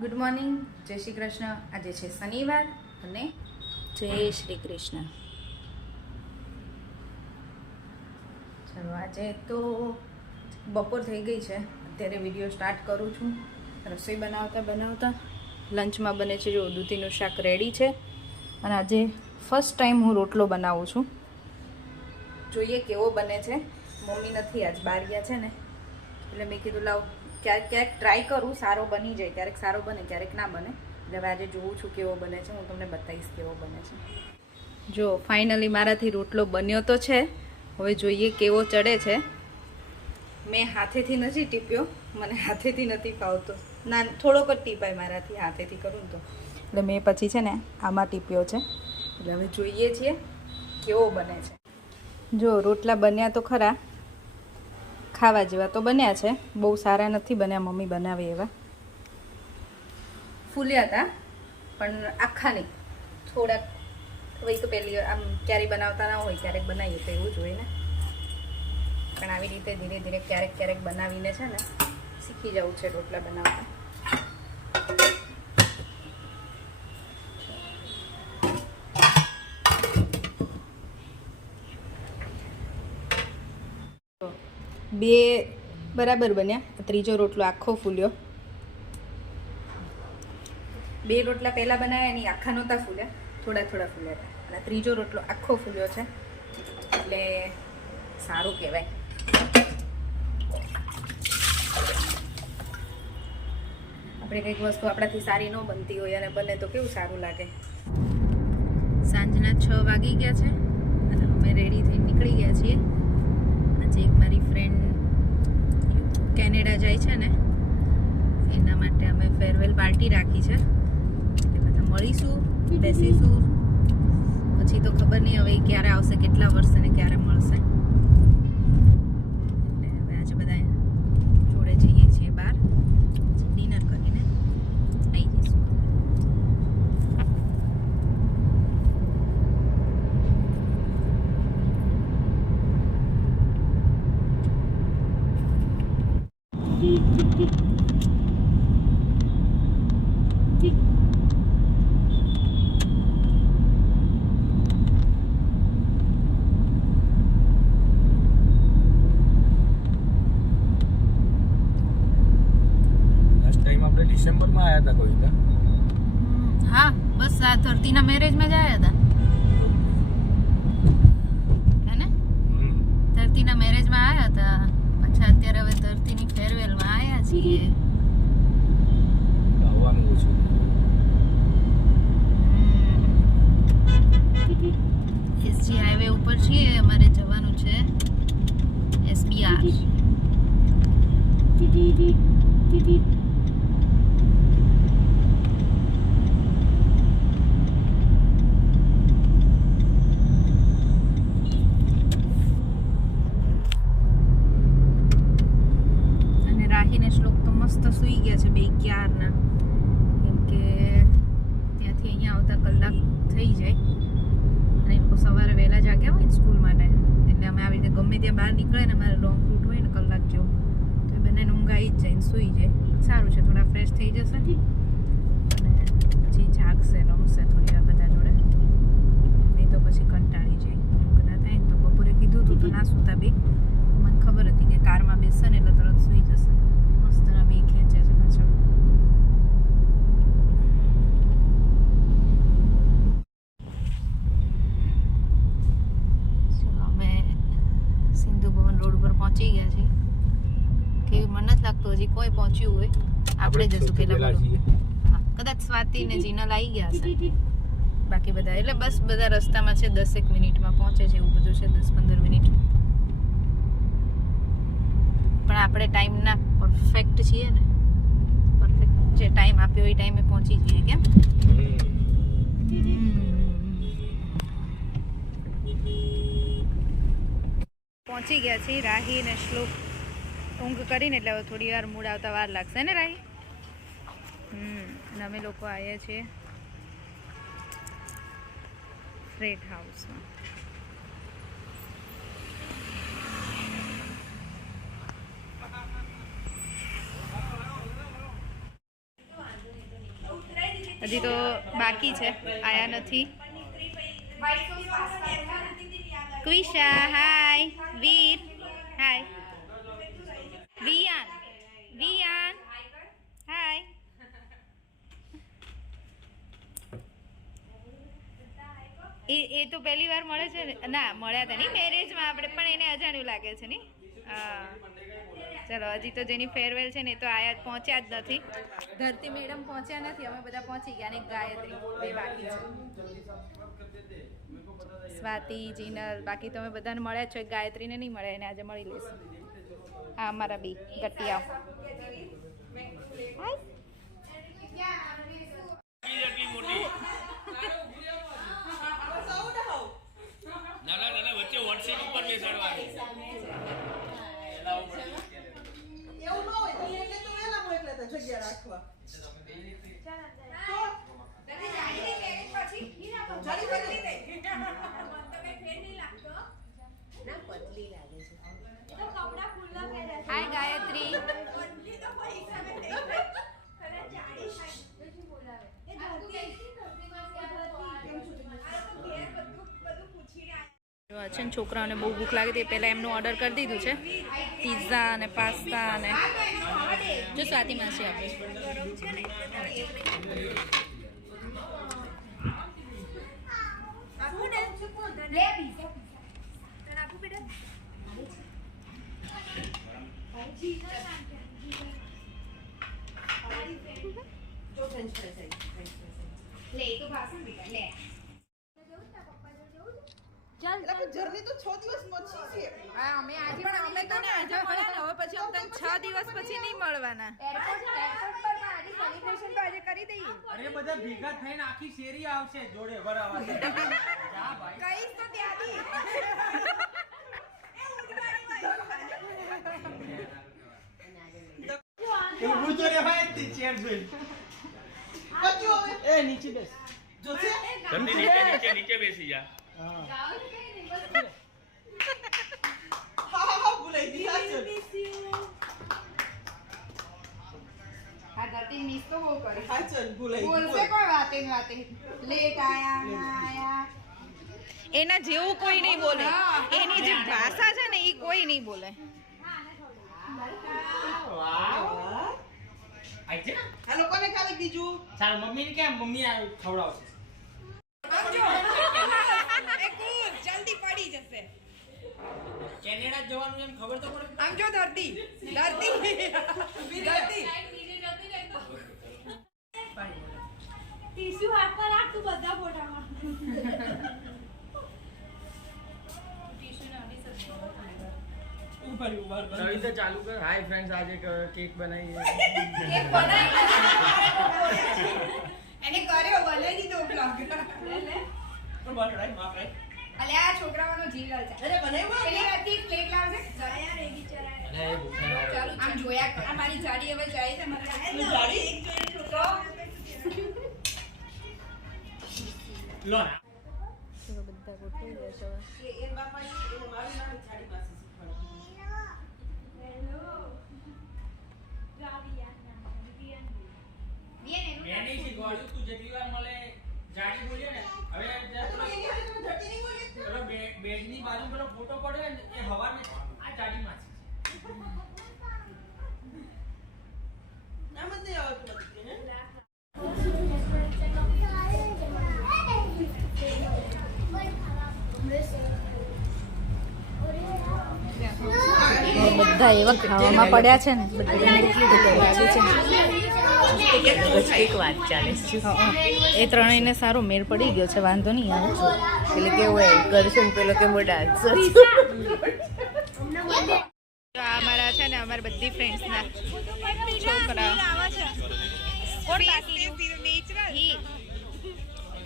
Good morning, જય શ્રી કૃષ્ણ. આજે છે શનિવાર અને જય શ્રી કૃષ્ણ. ચલો, આજે તો બપોર થઈ ગઈ છે. અત્યારે વિડીયો સ્ટાર્ટ કરું છું. રસોઈ બનાવતા લંચમાં બને છે જો દૂધીનું શાક રેડી છે. અને આજે ફર્સ્ટ ટાઈમ હું રોટલો બનાવું છું. જોઈએ કેવો બને છે. મમ્મી નથી, આજ બહાર ગયા છે ને, એટલે મેં કીધું લાવ ક્યારેક ટ્રાય કરું. સારો બની જાય, ક્યારેક સારો બને, ક્યારેક ના બને. એટલે હવે આજે જોઉં છું કેવો બને છે. હું તમને બતાવીશ કેવો બને છે. જો ફાઇનલી મારાથી રોટલો બન્યો તો છે. હવે જોઈએ કેવો ચડે છે. મેં હાથેથી નથી ટીપ્યો, મને હાથેથી નથી ફાવતો. ના, થોડોક જ ટીપાય મારાથી, હાથેથી કરું તો. એટલે મેં પછી છે ને આમાં ટીપ્યો છે. એટલે હવે જોઈએ છીએ કેવો બને છે. જો રોટલા બન્યા તો ખરા, ખાવા જેવા તો બન્યા છે. બહુ સારા નથી બન્યા, મમ્મી બનાવે એવા. ફૂલ્યા હતા પણ આખા નહીં, થોડાક. વહી તો પહેલી આમ ક્યારેય બનાવતા ના હોય, ક્યારેક બનાવીએ તો એવું જ હોય ને. પણ આવી રીતે ધીરે ધીરે ક્યારેક બનાવીને છે ને શીખી જવું છે રોટલા બનાવતા. બે બરાબર બન્યા, ત્રીજો રોટલો આખો ફૂલ્યો. બે રોટલા પહેલાં બનાવ્યા એની આખા નહોતા ફૂલ્યા, થોડા ફૂલ્યા હતા. અને ત્રીજો રોટલો આખો ફૂલ્યો છે, એટલે સારું કહેવાય. આપણે કંઈક વસ્તુ આપણાથી સારી ન બનતી હોય અને બને તો કેવું સારું લાગે. સાંજના 6 વાગી ગયા છે અને અમે રેડી થઈને નીકળી ગયા છીએ. આજે એક મારી ફ્રેન્ડ કેનેડા જાય છે ને, એના માટે અમે ફેરવેલ પાર્ટી રાખી છે. એટલે બધા મળીશું, બેસીશું. પછી તો ખબર નહીં હવે ક્યારે આવશે, કેટલા વર્ષ અને ક્યારે મળશે. એટલે હવે આજે બધા જોડે જઈએ છીએ બહાર, ડિનર કરીને આવી જઈશું. ડિસેમ્બરમાં આવ્યા હતા કોઈ હતા? હા, બસ આ ધરતીના મેરેજમાં જ આવ્યા હતા. હે ને? ધરતીના મેરેજમાં આવ્યા હતા. પછી અત્યારે હવે ધરતીની ફેરવેલમાં આવ્યા છીએ. આવવાનું ઓછું. એસજી હાઈવે ઉપર છીએ, અમારે જવાનું છે SBR. શ્લોક તો મસ્ત સૂઈ ગયા છે બે ક્યારના, કેમ કે ત્યાંથી અહીંયા આવતા કલાક થઈ જાય. અને એ લોકો સવારે વહેલા જાગ્યા હોય ને સ્કૂલ માટે, એટલે અમે આવી રીતે ગમે ત્યાં બહાર નીકળે ને, અમારે લોંગ રૂટ હોય ને કલાક જેવું, તો એ બંને ઊંઘ આવી જ જાય ને સૂઈ જાય. સારું છે, થોડા ફ્રેશ થઈ જશે અને પછી જાગશે, રમશે થોડી વાર બધા જોડે. નહીં તો પછી કંટાળી જાય, ઊંઘ ના થાય ને. તો બપોરે કીધું હતું તો ના સૂતા બી. મને ખબર હતી કે કારમાં બેસશે ને એટલે તરત સૂઈ જશે. મસ્તના બે ખેંચે છે પાછળ. ચલો, અમે સિંધુ ભવન રોડ પર પહોંચી ગયા છીએ. કેવી મને નથી લાગતું હજી કોઈ પહોંચ્યું હોય. આપણે જશું પેલા. હા, કદાચ સ્વાતિ ને જીનલ આવી ગયા હશે. બાકી બધા એટલે બસ બધા રસ્તામાં છે, 10 મિનિટમાં પહોંચે છે એવું બધું છે, 10-15 મિનિટ. પણ આપણે ટાઈમના પરફેક્ટ છીએ ને, પરફેક્ટ જે ટાઈમ આપ્યો એ ટાઈમે પહોંચી જઈએ. કેમ પહોંચી ગયા છીએ. રાહી ને શ્લોક ઊંઘ કરીને, એટલે હવે થોડી વાર મૂડ આવતા વાર લાગશે ને રાહી. અને અમે લોકો આવ્યા છીએ ફ્રેડ હાઉસમાં. હજી તો બાકી છે, આયા નથી. ક્વિશા હાય, વીર હાય, વિયાન હાય. એ તો પહેલી વાર મળે છે ને? ના, મળ્યા હતા નહીં મેરેજમાં આપણે, પણ એને અજાણ્યું લાગે છે નહીં. હા ચલો, હજી તો જેની ફેરવેલ છે ને એ તો આયા પહોંચ્યા જ નથી. ધરતી મેડમ પહોંચ્યા નથી, અમે બધા પહોંચી ગયા. અને ગાયત્રી બે બાકી છે. સ્વાતિ, જીનલ બાકી તો અમે બધાને મળ્યા છો. ગાયત્રીને નહીં મળ્યા, એને આજે મળી લઈશું. હા અમારા બી ગટિયા. વચ્ચે વોટ્સએપ ઉપર બેસાડવાની. એવું ન હોય તો એટલે તો એના મોકલે તો જગ્યા રાખવા. હાય ગાયત્રી. છે ને છોકરાઓને બહુ ભૂખ લાગી હતી, પહેલાં એમનું ઓર્ડર કરી દીધું છે, પિઝા અને પાસ્તા અને જો સ્વાતિ માસી આપે. જર્ની તો 6 દિવસ પછી છે. અમે આજે પણ અમે તને આજે મળ્યા ને, હવે પછી અમે તને 6 દિવસ પછી નહીં મળવાના. એરપોર્ટ પર આજે સેલિબ્રેશન તો આજે કરી દઈએ. અરે બધા ભેગા થઈને આખી શેરી આવશે જોડે વરાવા. જા ભાઈ કઈશ તો ત્યાંથી ઊભું તો રે ભાઈ તે ચેર જોઈ. પછી હવે એ નીચે બેસ. જોશે નીચે બેસી જા. હા ભૂલાઈ ગઈ. આ ધરતી મિસ તો બહુ કરે. હા ચલ ભૂલાઈ ગઈ. બોલશે કોઈ વાતે લેટ આયા ના આયા. એના જેવું કોઈ નહીં બોલે. એની જે ભાષા છે ને એ કોઈ નહીં બોલે. આઈ છે આ લોકોને ખાલી બીજું ચાલ મમ્મી ને કેમ મમ્મી આ ખવડાવશે. જલ્દી પડી જશે. કેનેડા જવાનું એમ ખબર તો પડે. આમ જો ધરતી ટીસ્યુ હાથમાં રાખ તું બધા ફોટામાં. ચાલી તો ચાલુ કર. હાય ફ્રેન્ડ્સ, આજે કેક બનાવીએ. એને કર્યો ભલે દીધો બ્લોગ. પણ બનડાઈ માં ભાઈ. અલે આ છોકરાઓનો જીવ લાલચા. અરે બનાવ્યું પેલી રાતથી પ્લેટ લાવશે. જયા રે બિચારા. અને એ ભૂખ ના લાગે. ચાલુ આમ જોયા કર. આ મારી જાડી હવે જાય છે મને. ગાડી એક જોડે છોકરો લો ના. બધા ગોઠવી દે છે. એ બાપા એને મારી નાની જાડી પાસે શીખવાડી. હેલો. જાવી યાર ના બિયાન. બેન એનું મેં નહીં શીખવાડ્યું. તું જેટલી વાર મળે જાડી બોલીએ ને હવે પેલો બેડની બાજુ પેલો ફોટો પડ્યો ને એ હવાને આ જાડી માસી નામ જ નહીં આવતું બધું હે. બધા એવા ખાવામાં પડ્યા છે ને બધાને એટલી ભૂખ લાગી છે. એક વાત ચાલે છે. એ ત્રણેયને સારો મેળ પડી ગયો છે, વાંધો નહીં આવે. એટલે કેવું હોય કરશું પેલો કે મોટા આ અમારા છે ને અમારી બધી ફ્રેન્ડ્સના છોકરા. કોણ બાકી હીર.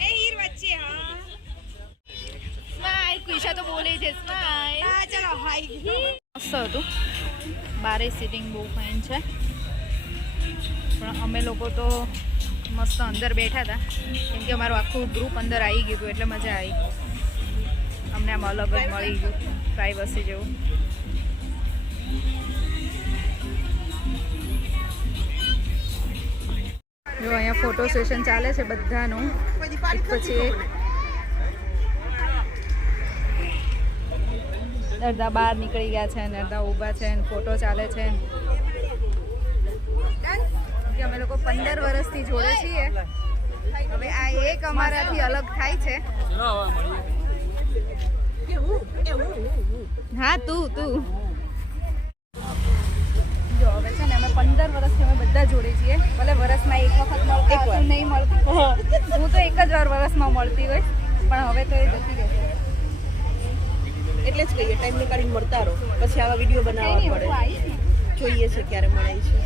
એ હીર વચ્ચે. હા સ્માઈલ. ક્વિશા તો બોલે છે સ્માઈલ. હા ચલો હાઈ. મસ્ત હતું. બારે સિટિંગ બહુ ફાઇન છે, પણ અમે લોકો તો મસ્ત અંદર બેઠા હતા કેમ કે અમારું આખું ગ્રુપ અંદર આવી ગયું હતું એટલે મજા આવી. અમને આમ અલગ જ મળી ગયું, પ્રાઇવસી જેવું. જો અહીંયા ફોટો સેશન ચાલે છે બધાનું એક પછી એક. અડધા બહાર નીકળી ગયા છે અને અડધા ઊભા છે અને ફોટો ચાલે છે. કે અમે લોકો 15 વર્ષથી જોડે છીએ. હવે આ એક અમારાથી અલગ થાય છે. હા તું જો હવે છે ને અમે 15 વર્ષથી અમે બધા જોડે છીએ. ભલે વર્ષમાં એક વખત મળતા હતું, નહીં મળતી. હું તો એક જ વાર વર્ષમાં મળતી હોય, પણ હવે તો એ જતી રહેશે. એટલે જ કહીએ ટાઈમ નીકાળીને મળતા રહો, પછી આવા વિડીયો બનાવવા હું પડે. આવીશ ને. જોઈએ છે ક્યારે મળાય છે.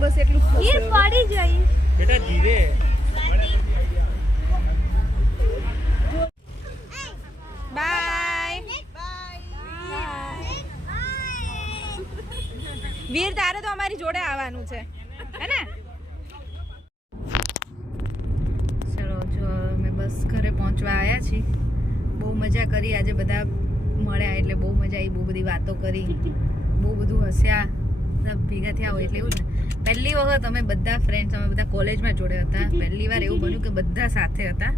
બસ એટલું જ ગીર થશે. પડી જઈ. બેટા ધીરે. બાય. વીર તારે તો અમારી જોડે આવવાનું છે હે ને? ચલો જો અમે બસ ઘરે પહોંચવા આવ્યા છીએ. બહુ મજા કરી આજે, બધા મળ્યા એટલે બહુ મજા આવી. બહુ બધી વાતો કરી, બહુ બધું હસ્યા, બધા ભેગા થયા હોય એટલે એવું ને. પહેલી વખત અમે બધા ફ્રેન્ડ્સ, અમે બધા કોલેજમાં જોડે હતા. પહેલી વાર એવું બન્યું કે બધા સાથે હતા.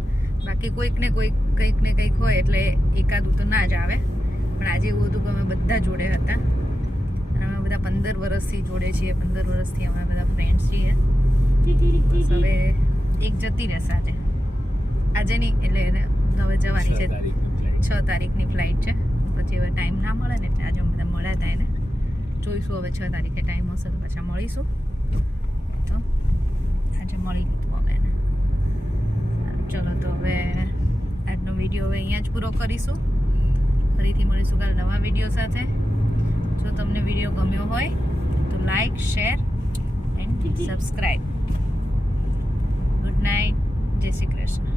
બાકી કોઈક ને કંઈક હોય એટલે એકાદું તો ના જ આવે, પણ આજે એવું હતું કે અમે બધા જોડે હતા. અને અમે બધા 15 વર્ષથી જોડે છીએ. 15 વર્ષથી અમે બધા ફ્રેન્ડ્સ છીએ. બસ હવે એક જતી રહેશે આજે નહીં, એટલે હવે જવાની છે. 6 તારીખની ફ્લાઇટ છે. પછી હવે ટાઈમ ના મળે ને એટલે આજે અમે બધા મળ્યા હતા એને. જોઈશું હવે 6 તારીખે ટાઈમ હશે તો પાછા મળીશું. તો આજે મળી લીધું અમે એને. ચલો તો હવે આજનો વિડીયો હવે અહીંયા જ પૂરો કરીશું. ફરીથી મળીશું કાલે નવા વિડીયો સાથે. જો તમને વિડીયો ગમ્યો હોય તો like, share and subscribe. Good night. જય શ્રી કૃષ્ણ.